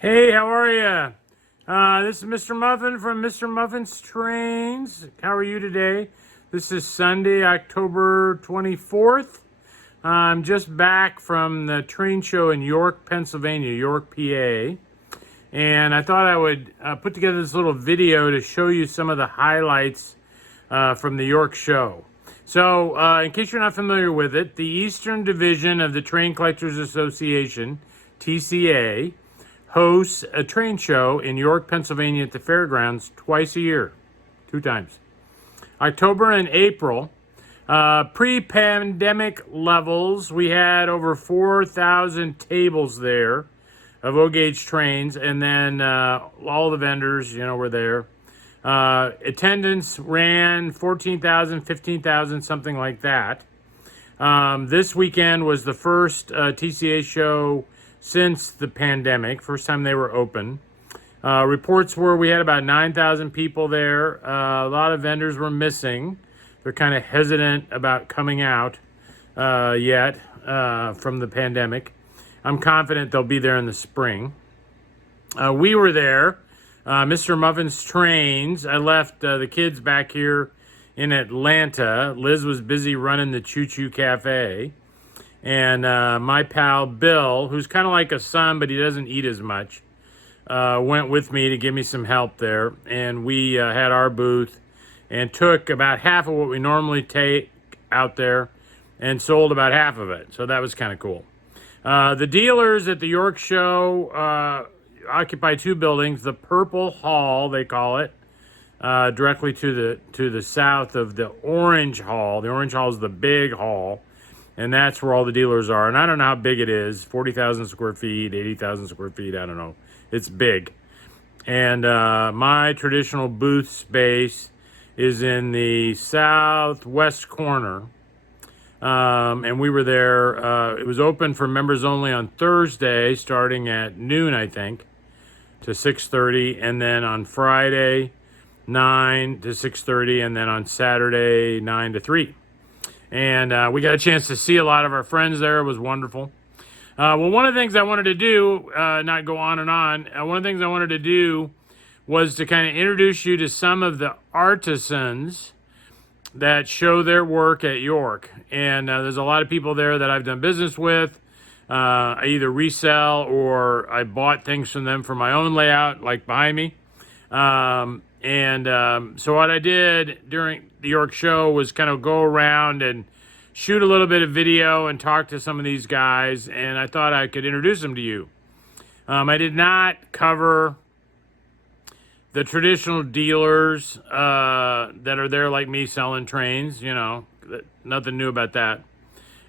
Hey, how are you? This is Mr. Muffin from MrMuffin'sTrains. How are you today? This is Sunday, October 24th. I'm just back from the train show in York, Pennsylvania, York, PA. And I thought I would put together this little video to show you some of the highlights from the York show. So, in case you're not familiar with it, the Eastern Division of the Train Collectors Association, TCA, hosts a train show in York, Pennsylvania at the fairgrounds twice a year, 2 times. October and April. Pre-pandemic levels, we had over 4,000 tables there of O-gauge trains, and then all the vendors, were there. Attendance ran 14,000, 15,000, something like that. This weekend was the first TCA show since the pandemic, first time they were open. Reports were we had about 9,000 people there. A lot of vendors were missing. They're kind of hesitant about coming out yet from the pandemic. I'm confident they'll be there in the spring. We were there. MrMuffin'sTrains. I left the kids back here in Atlanta. Liz was busy running the Choo Choo Cafe. And my pal Bill, who's kind of like a son, but he doesn't eat as much, went with me to give me some help there. And we had our booth and took about half of what we normally take out there and sold about half of it. So that was kind of cool. The dealers at the York show occupy 2 buildings. The Purple Hall, they call it, directly to the south of the Orange Hall. The Orange Hall is the big hall. And that's where all the dealers are. And I don't know how big it is, 40,000 square feet, 80,000 square feet, I don't know. It's big. And my traditional booth space is in the southwest corner. And we were there. It was open for members only on Thursday, starting at noon, I think, to 6:30. And then on Friday, 9 to 6:30. And then on Saturday, 9 to 3. And we got a chance to see a lot of our friends there. It was wonderful. Well, one of the things I wanted to do, not go on and on, one of the things I wanted to do was to kind of introduce you to some of the artisans that show their work at York. And there's a lot of people there that I've done business with. I either resell or I bought things from them for my own layout, like behind me. So what I did during the York show was kind of go around and shoot a little bit of video and talk to some of these guys, and I thought I could introduce them to you. I did not cover the traditional dealers that are there like me selling trains, nothing new about that.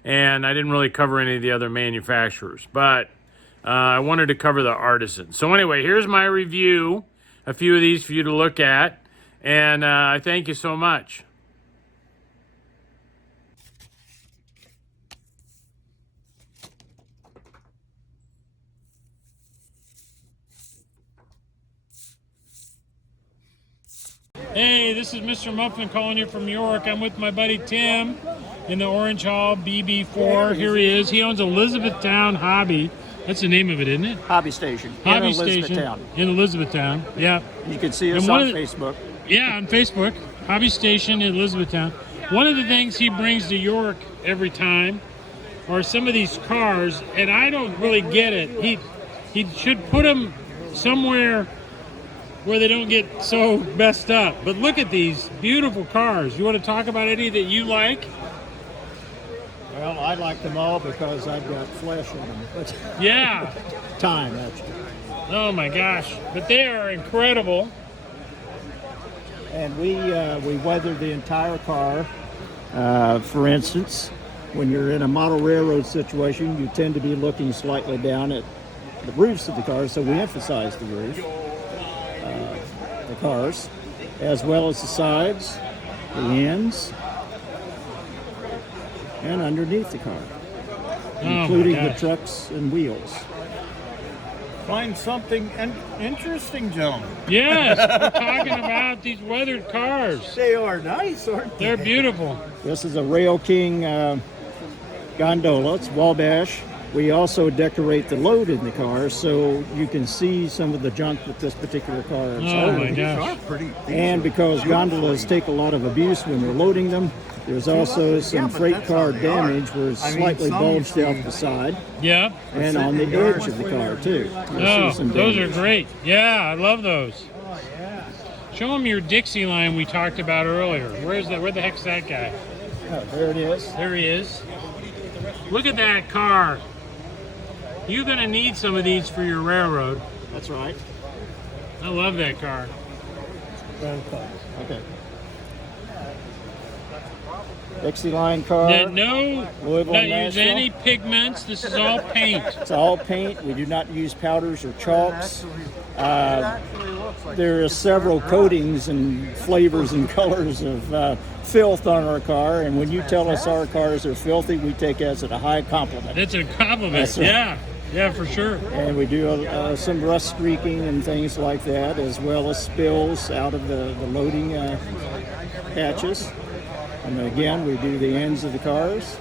And I didn't really cover any of the other manufacturers, but I wanted to cover the artisans. So anyway, here's my review, a few of these for you to look at. And I thank you so much. Hey, this is Mr. Muffin calling you from York. I'm with my buddy Tim in the Orange Hall BB4. Here he is. He owns Elizabethtown Hobby. That's the name of it, isn't it? Hobby Station. Hobby Station in Elizabethtown. Yeah. You can see us on Facebook. Yeah, on Facebook. Hobby Station in Elizabethtown. One of the things he brings to York every time are some of these cars, and I don't really get it. He should put them somewhere where they don't get so messed up. But look at these beautiful cars. You want to talk about any that you like? Well, I like them all because I've got flesh in them. But yeah. Time, actually. Oh my gosh. But they are incredible. And we weathered the entire car. For instance, when you're in a model railroad situation, you tend to be looking slightly down at the roofs of the cars, so we emphasize the roof, the cars, as well as the sides, the ends, and underneath the car, including the trucks and wheels. Find something interesting, gentlemen. Yes, we're talking about these weathered cars. They are nice, aren't they? They're beautiful. This is a Rail King gondola. It's Wabash We also decorate the load in the car so you can see some of the junk that this particular car is. Oh my gosh. And because gondolas take a lot of abuse when you're loading them, there's also some freight car damage where it's slightly bulged out the side Yeah. and on the edge of the car too. You'll Oh, see some those are damage. great. Yeah, I love those. Show them your Dixie line we talked about earlier. Where's that? Where the heck's that guy? Oh, there it is. There he is. Look at that car. You're gonna need some of these for your railroad. That's right. I love that car. Okay. Dixie line car. No, Louisville, not use Nashville. any pigments. This is all paint. It's all paint. We do not use powders or chalks. There are several coatings and flavors and colors of filth on our car, and when you tell us our cars are filthy, we take as a high compliment. It's a compliment. That's right. Yeah, yeah, for sure. And we do some rust streaking and things like that, as well as spills out of the loading hatches. And again, we do the ends of the cars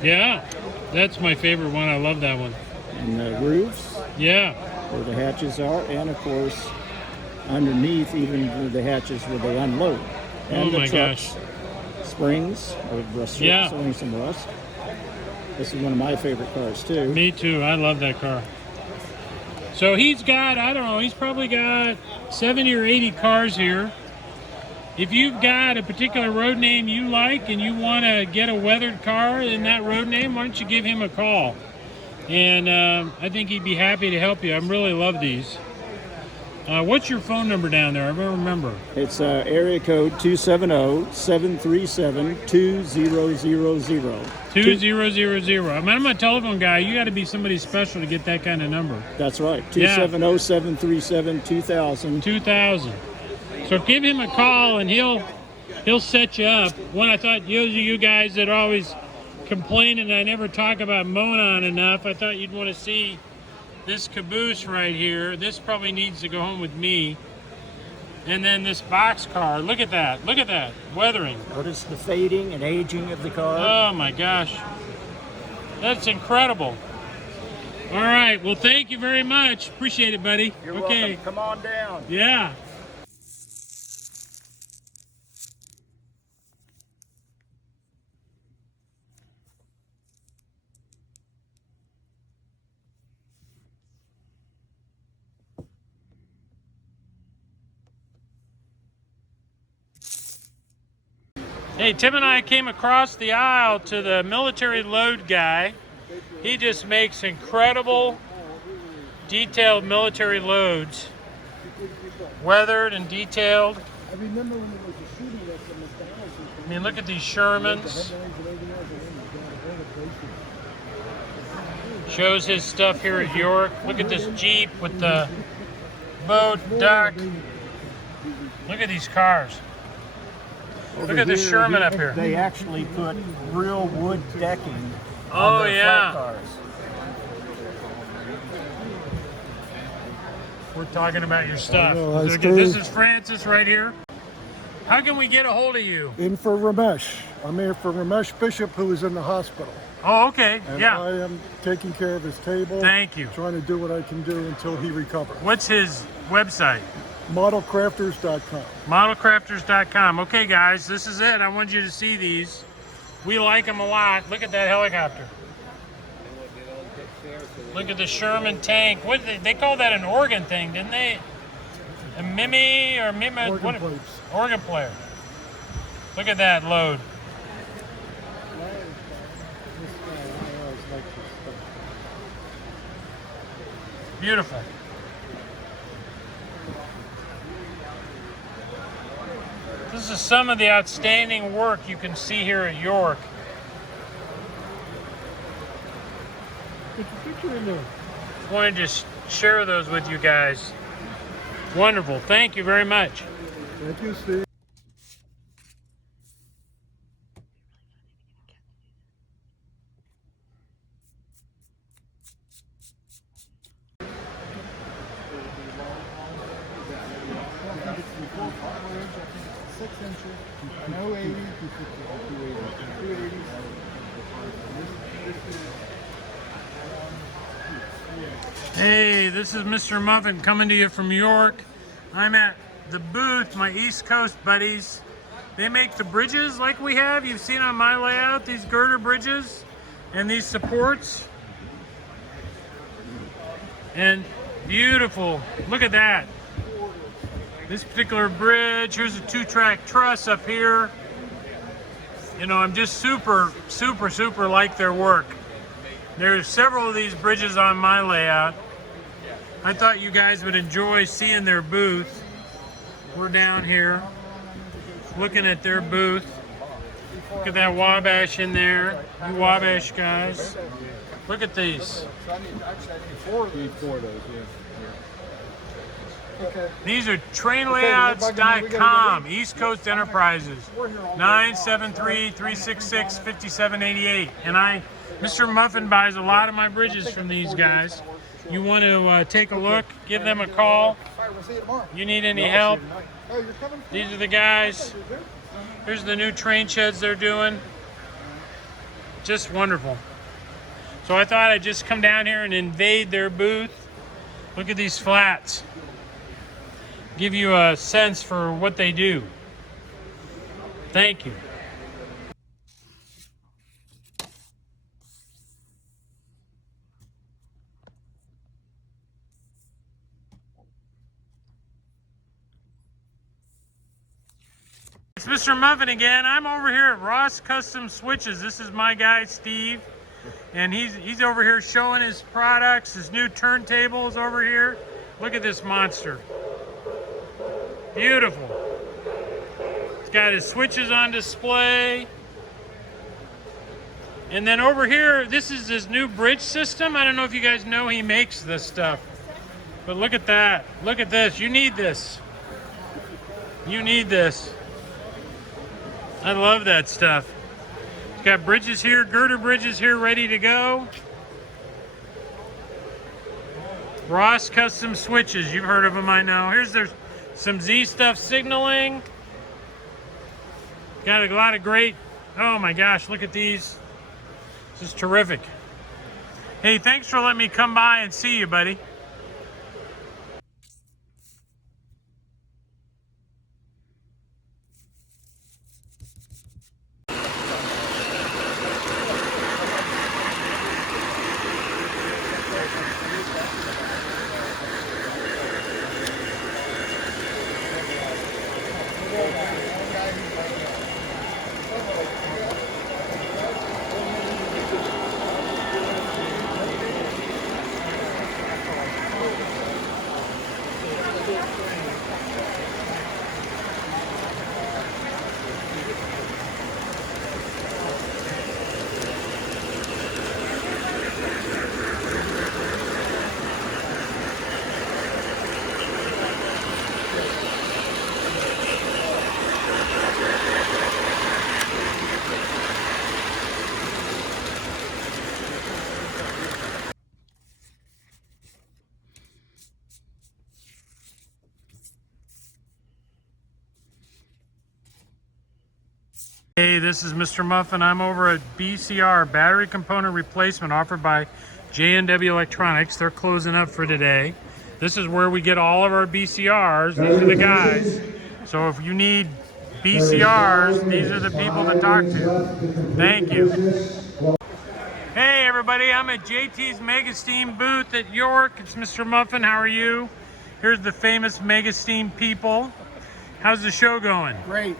Yeah, that's my favorite one. I love that one. and the roofs Yeah. where the hatches are, and of course underneath even the hatches where they unload. And Oh the my trucks, springs or rust, Yeah. showing some rust. This is one of my favorite cars too. Me too. I love that car. So he's got, I don't know, he's probably got 70 or 80 cars here. If you've got a particular road name you like and you want to get a weathered car in that road name, why don't you give him a call? And I think he'd be happy to help you. I really love these. What's your phone number down there? I don't remember. It's area code 270-737-2000. 2000. I mean, I'm a telephone guy. You got to be somebody special to get that kind of number. That's right. Yeah. 270-737-2000. 2000. So give him a call and he'll set you up. One, I thought you guys that are always complaining I never talk about Monon enough, I thought you'd want to see this caboose right here. This probably needs to go home with me. And then this box car. Look at that. Look at that. Weathering. Notice the fading and aging of the car. Oh my gosh. That's incredible. All right. Well, thank you very much. Appreciate it, buddy. You're okay. welcome. Come on down. Yeah. Hey, Tim and I came across the aisle to the military load guy. He just makes incredible, detailed military loads. Weathered and detailed. I remember when there was a shooting at the McDonald's. I mean, look at these Shermans. Shows his stuff here at York. Look at this Jeep with the boat, duck. Look at these cars. Look at this Sherman up here. They actually put real wood decking Oh, on their yeah. flat cars. We're talking about your stuff. know, that's Look at- this true. is Francis right here. How can we get a hold of you? In for Ramesh. I'm here for Ramesh Bishop, who is in the hospital. Oh, okay. And Yeah. I am taking care of his table. Thank you. Trying to do what I can do until he recovers. What's his website? Modelcrafters.com. Modelcrafters.com. Okay, guys, this is it. I want you to see these. We like them a lot. Look at that helicopter. Look at the Sherman tank. What they call that an organ thing, didn't they? A Mimi or Mima? Organ what? plates. Organ player. Look at that load. Beautiful. This is some of the outstanding work you can see here at York. Put your picture in there. Wanted to just share those with you guys. Wonderful. Thank you very much. Thank you, Steve. Hey, this is Mr. Muffin coming to you from York. I'm at the booth, my East Coast buddies. They make the bridges like we have. You've seen on my layout, these girder bridges and these supports. And beautiful, look at that. This particular bridge, here's a 2-track truss up here. You know, I'm just super like their work. There's several of these bridges on my layout. I thought you guys would enjoy seeing their booth. We're down here looking at their booth. Look at that Wabash in there. You Wabash guys. Look at these. These are trainlayouts.com, East Coast Enterprises, 973-366-5788. And Mr. Muffin buys a lot of my bridges from these guys. You want to take a look, give them a call. You need any help? These are the guys. Here's the new train sheds they're doing. Just wonderful. So I thought I'd just come down here and invade their booth. Look at these flats. Give you a sense for what they do. Thank you. It's Mr. Muffin again. I'm over here at Ross Custom Switches. This is my guy Steve, and he's over here showing his products, his new turntables over here. Look at this monster. Beautiful. He's got his switches on display. And then over here, this is his new bridge system. I don't know if you guys know he makes this stuff. But look at that. Look at this. You need this. You need this. I love that stuff. He's got bridges here, girder bridges here ready to go. Ross Custom Switches. You've heard of them, I know. Here's some Z stuff signaling. Got a lot of great, oh my gosh, look at these. This is terrific. Hey, thanks for letting me come by and see you, buddy. Hey, this is Mr. Muffin. I'm over at BCR, Battery Component Replacement, offered by J&W Electronics. They're closing up for today. This is where we get all of our BCRs. These are the guys. So if you need BCRs, these are the people to talk to. Thank you. Hey everybody, I'm at JT's Mega Steam booth at York. It's Mr. Muffin. How are you? Here's the famous Mega Steam people. How's the show going? Great.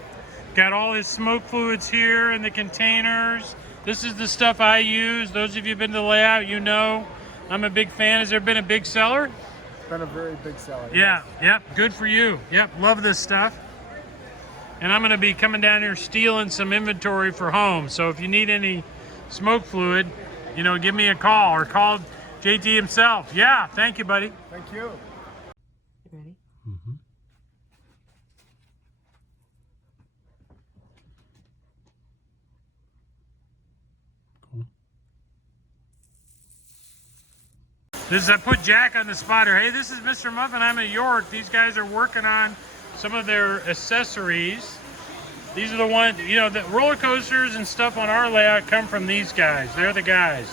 Got all his smoke fluids here in the containers. This is the stuff I use. Those of you who've been to the layout, you know I'm a big fan. Has there been a big seller? It's been a very big seller. Yeah, yep, good for you. Yep, love this stuff. And I'm gonna be coming down here stealing some inventory for home. So if you need any smoke fluid, you know, give me a call or call JT himself. Yeah, thank you, buddy. Thank you. You ready? Mm-hmm. I put Jack on the spotter. Hey, this is Mr. Muffin. I'm at York. These guys are working on some of their accessories. These are the ones, you know, the roller coasters and stuff on our layout come from these guys. They're the guys.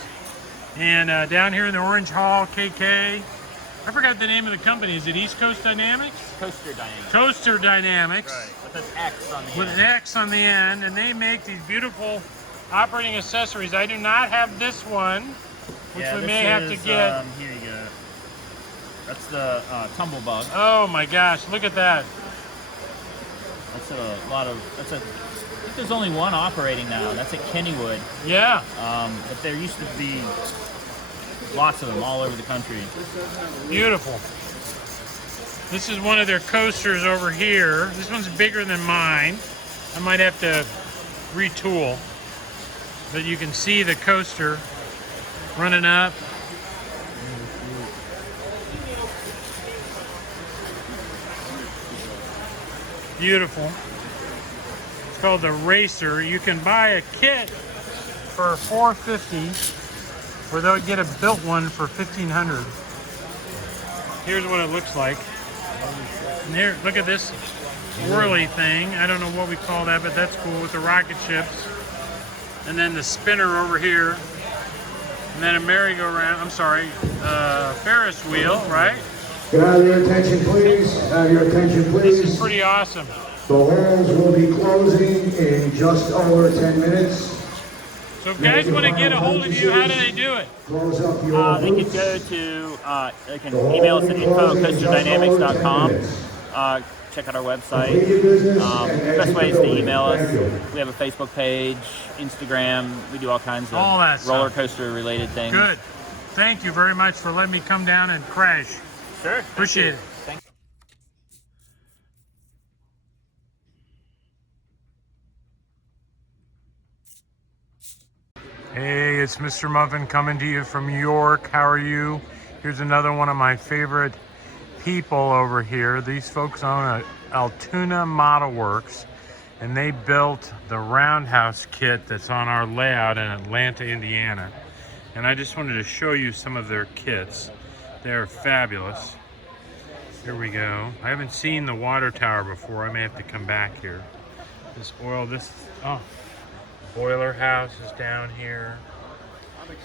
And down here in the Orange Hall, KK. I forgot the name of the company. Is it East Coast Dynamics? Coaster Dynamics. Coaster Dynamics. Right. With an X on the With end. an X on the end. And they make these beautiful operating accessories. I do not have this one, which we may have to get. Here you go. That's the tumble bug. Oh my gosh, look at that. That's a lot of. I think there's only one operating now. That's at Kennywood. Yeah. But there used to be lots of them all over the country. Beautiful. This is one of their coasters over here. This one's bigger than mine. I might have to retool. But you can see the coaster running up. Beautiful. It's called the Racer. You can buy a kit for $450, or they'll get a built one for $1,500. Here's what it looks like. And here, look at this whirly thing. I don't know what we call that, but that's cool with the rocket ships. And then the spinner over here. And then a merry-go-round, Ferris wheel, right? Can I have your attention, please? Have your attention, please. This is pretty awesome. The halls will be closing in just over 10 minutes. So if guys want to get a hold of you, how do they do it? Close up your They can go to, they can email us at info@coasterdynamics.com. Check out our website. The best way is to email us. We have a Facebook page, Instagram. We do all kinds All that of stuff. roller coaster related things. Good. Thank you very much for letting me come down and crash. Sure. Appreciate it. Thanks. Hey, it's Mr. Muffin coming to you from York. How are you? Here's another one of my favorite people over here. These folks own Altoona Model Works, and they built the roundhouse kit that's on our layout in Atlanta, Indiana. And I just wanted to show you some of their kits. They're fabulous. Here we go. I haven't seen the water tower before. I may have to come back here. Boiler house is down here.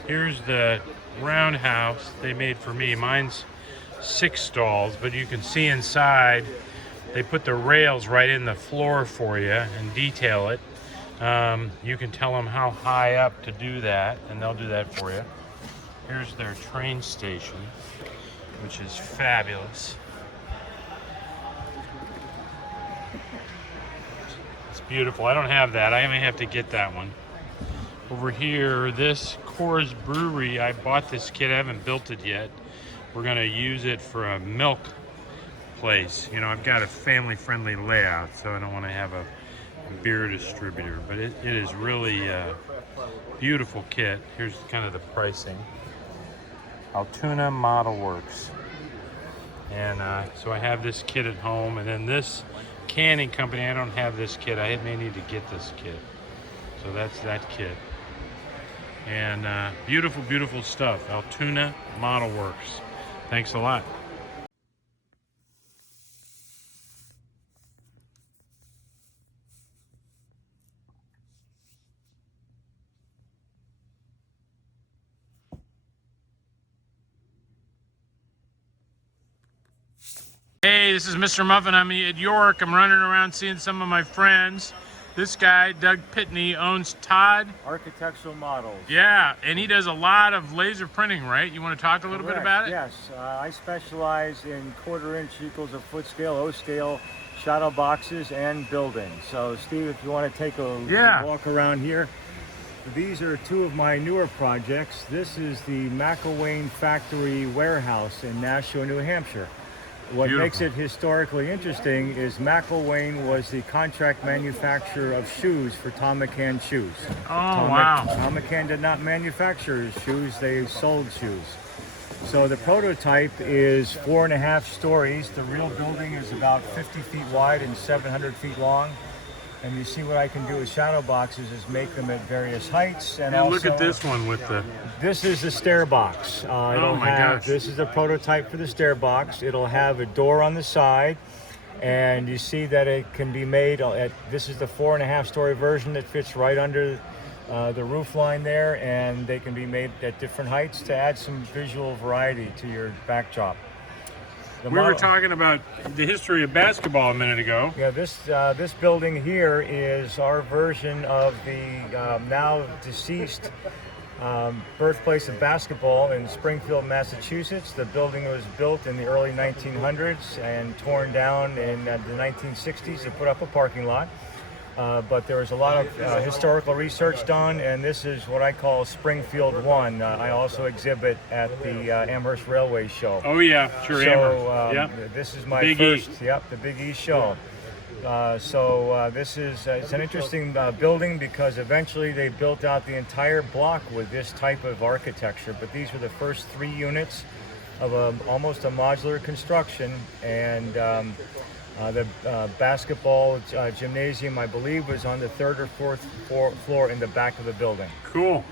Here's the roundhouse they made for me. Mine's 6 stalls, but you can see inside they put the rails right in the floor for you and detail it. You can tell them how high up to do that, and they'll do that for you. Here's their train station, which is fabulous. Beautiful. I don't have that. I may have to get that one. Over here, this Coors Brewery, I bought this kit. I haven't built it yet. We're going to use it for a milk place. You know, I've got a family-friendly layout, so I don't want to have a beer distributor. But it is really a beautiful kit. Here's kind of the pricing. Altoona Model Works. And so I have this kit at home, and then this canning company, I don't have this kit. I may need to get this kit. So that's that kit. And beautiful, beautiful stuff. Altoona Model Works. Thanks a lot. Hey, this is Mr. Muffin. I'm at York. I'm running around seeing some of my friends. This guy, Doug Pitney, owns Todd Architectural Models. Yeah, and he does a lot of laser printing, right? You want to talk a little bit about it? Yes, I specialize in 1/4 inch equals a foot scale, O scale, shadow boxes and buildings. So Steve, if you want to take a walk around here, these are 2 of my newer projects. This is the McElwain Factory Warehouse in Nashua, New Hampshire. What makes it historically interesting is McElwain was the contract manufacturer of shoes for Tom McCann shoes. Wow. Tom McCann did not manufacture shoes, they sold shoes. So the prototype is 4.5 stories. The real building is about 50 feet wide and 700 feet long. And you see what I can do with shadow boxes is make them at various heights. And also, look at this one with the... This is the stair box. This is the prototype for the stair box. It'll have a door on the side. And you see that it can be made, this is the 4.5 story version that fits right under the roof line there, and they can be made at different heights to add some visual variety to your backdrop. We were talking about the history of basketball a minute ago. Yeah, this building here is our version of the now deceased birthplace of basketball in Springfield, Massachusetts. The building was built in the early 1900s and torn down in the 1960s to put up a parking lot. But there was a lot of historical research done, and this is what I call Springfield 1. I also exhibit at the Amherst Railway Show. Oh yeah, sure. So Yep. this is my Big first, E. the Big E show. This is it's an interesting building because eventually they built out the entire block with this type of architecture. But these were the first 3 units of almost a modular construction, and the basketball gymnasium, I believe, was on the 3rd or 4th floor in the back of the building. Cool.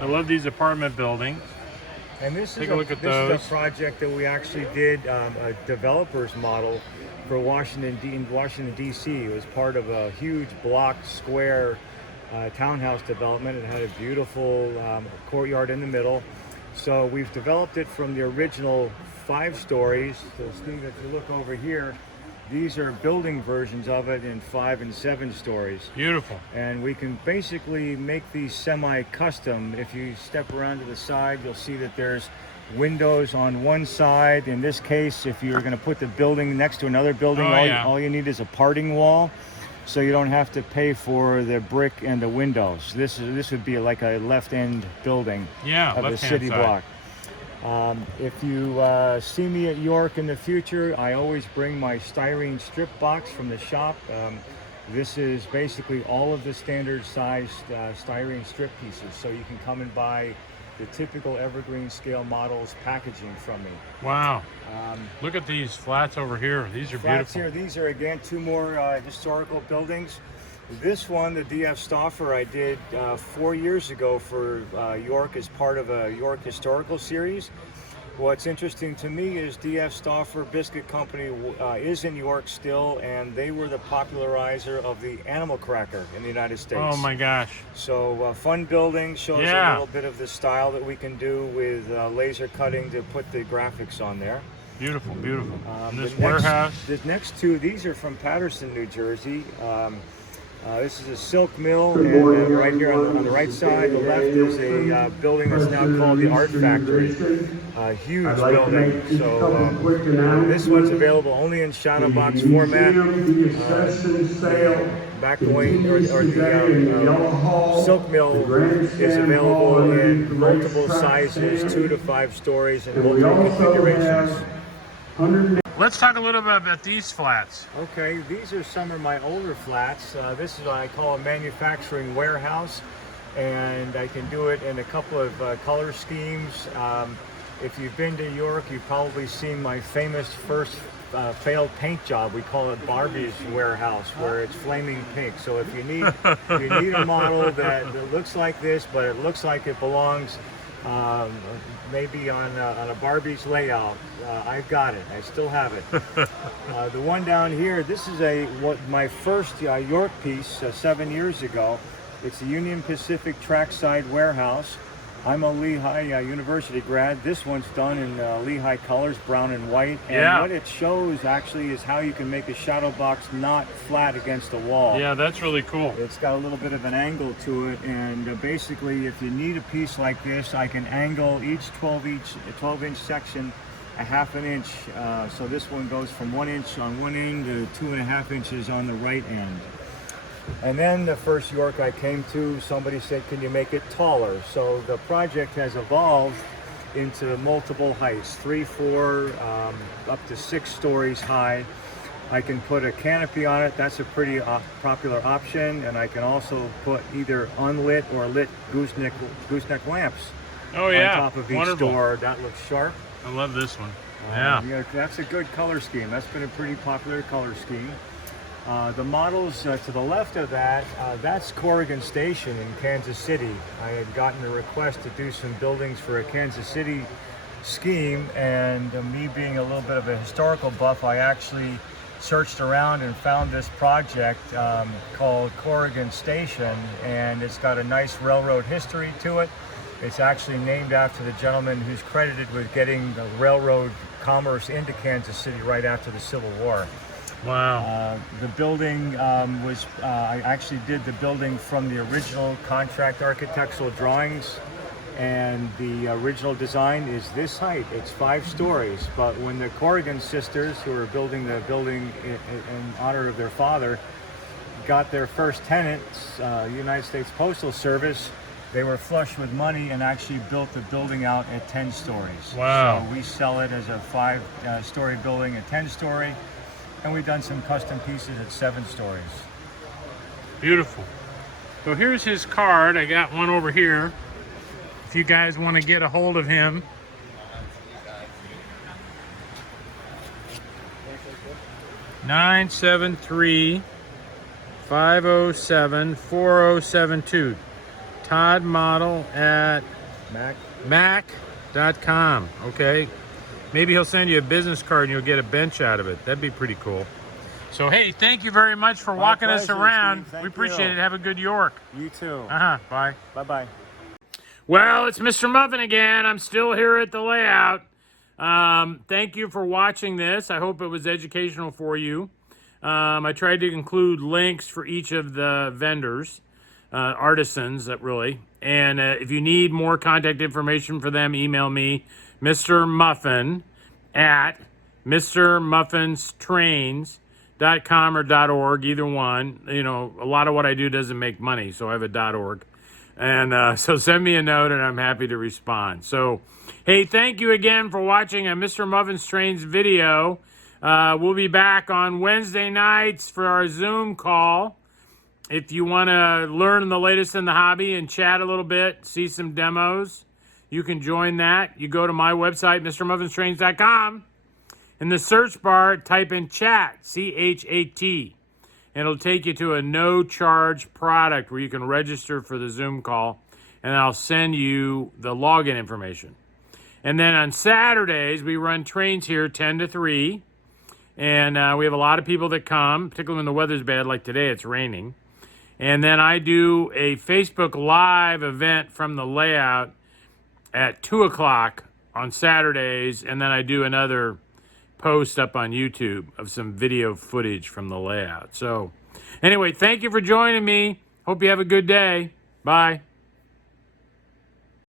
I love these apartment buildings. And this Take is a look at this those. is a project that we actually did, a developer's model for Washington D.C. It was part of a huge block square townhouse development. It had a beautiful courtyard in the middle. So we've developed it from the original 5 stories. So Steve, if you look over here, these are building versions of it in 5 and 7 stories. Beautiful. And we can basically make these semi-custom. If you step around to the side, you'll see that there's windows on one side. In this case, if you're going to put the building next to another building, all you need is a parting wall, so you don't have to pay for the brick and the windows. This would be like a left-end building of the city block. If you see me at York in the future, I always bring my styrene strip box from the shop. This is basically all of the standard sized styrene strip pieces, so you can come and buy the typical evergreen scale models packaging from me. Wow. Look at these flats over here. These are Flats beautiful. here, these are again 2 more historical buildings. This one, the D.F. Stauffer, I did 4 years ago for York as part of a York historical series. What's interesting to me is D.F. Stauffer Biscuit Company is in York still, and they were the popularizer of the animal cracker in the United States. Oh my gosh. So fun building, shows a little bit of the style that we can do with laser cutting to put the graphics on there. Beautiful, beautiful. This The warehouse. The next 2, these are from Paterson, New Jersey. This is a silk mill, and right here on the right side, the left is a building that's now called the Art Factory. A huge building. So this one's available only in shadow box format. Back wing or the silk mill is available in multiple sizes, 2 to 5 stories, and multiple configurations. Let's talk a little bit about these flats. Okay, these are some of my older flats. This is what I call a manufacturing warehouse, and I can do it in a couple of color schemes. If you've been to York, you've probably seen my famous first failed paint job. We call it Barbie's warehouse, where it's flaming pink. So if you need a model that looks like this, but it looks like it belongs maybe on a Barbie's layout, I've got it. I still have it. The one down here, this is my first York piece 7 years ago. It's a Union Pacific trackside warehouse. I'm a Lehigh University grad. This one's done in Lehigh colors, brown and white. And what it shows actually is how you can make a shadow box not flat against a wall. Yeah, that's really cool. It's got a little bit of an angle to it, and basically if you need a piece like this, I can angle each 12-inch section a ½ inch. So this one goes from 1 inch on one end to 2.5 inches on the right end. And then the first York I came to, somebody said, can you make it taller? So the project has evolved into multiple heights, 3, 4, up to 6 stories high. I can put a canopy on it. That's a pretty popular option. And I can also put either unlit or lit gooseneck lamps on top of each door. That looks sharp. I love this one. That's a good color scheme. That's been a pretty popular color scheme. The models to the left of that, that's Corrigan Station in Kansas City. I had gotten a request to do some buildings for a Kansas City scheme, and me being a little bit of a historical buff, I actually searched around and found this project called Corrigan Station, and it's got a nice railroad history to it. It's actually named after the gentleman who's credited with getting the railroad commerce into Kansas City right after the Civil War. Wow. The building I actually did the building from the original contract architectural drawings, and the original design is this height. It's 5 stories, but when the Corrigan sisters, who were building the building in honor of their father, got their first tenants, United States Postal Service, they were flush with money and actually built the building out at 10 stories. Wow. So we sell it as a 5-story building, a 10-story, and we've done some custom pieces at 7 stories. Beautiful. So here's his card. I got one over here. If you guys want to get a hold of him. (973-507-4072). Todd Model at mac.com. Okay. Maybe he'll send you a business card and you'll get a bench out of it. That'd be pretty cool. So, hey, thank you very much for walking us around. We appreciate it. Have a good York. You too. Bye. Bye-bye. Well, it's Mr. Muffin again. I'm still here at the layout. Thank you for watching this. I hope it was educational for you. I tried to include links for each of the vendors. Artisans, really. And if you need more contact information for them, email me, Mr. Muffin at MrMuffin'sTrains.com or .org, either one. You know, a lot of what I do doesn't make money, so I have a .org. And so send me a note, and I'm happy to respond. So, hey, thank you again for watching a Mr. Muffin's Trains video. We'll be back on Wednesday nights for our Zoom call. If you want to learn the latest in the hobby and chat a little bit, see some demos, you can join that. You go to my website, MrMuffin'sTrains.com. In the search bar, type in chat, C-H-A-T. And it'll take you to a no-charge product where you can register for the Zoom call, and I'll send you the login information. And then on Saturdays, we run trains here 10 to 3. And we have a lot of people that come, particularly when the weather's bad, like today, it's raining. And then I do a Facebook Live event from the layout at 2 o'clock on Saturdays, and then I do another post up on YouTube of some video footage from the layout. So anyway, thank you for joining me. Hope you have a good day. Bye.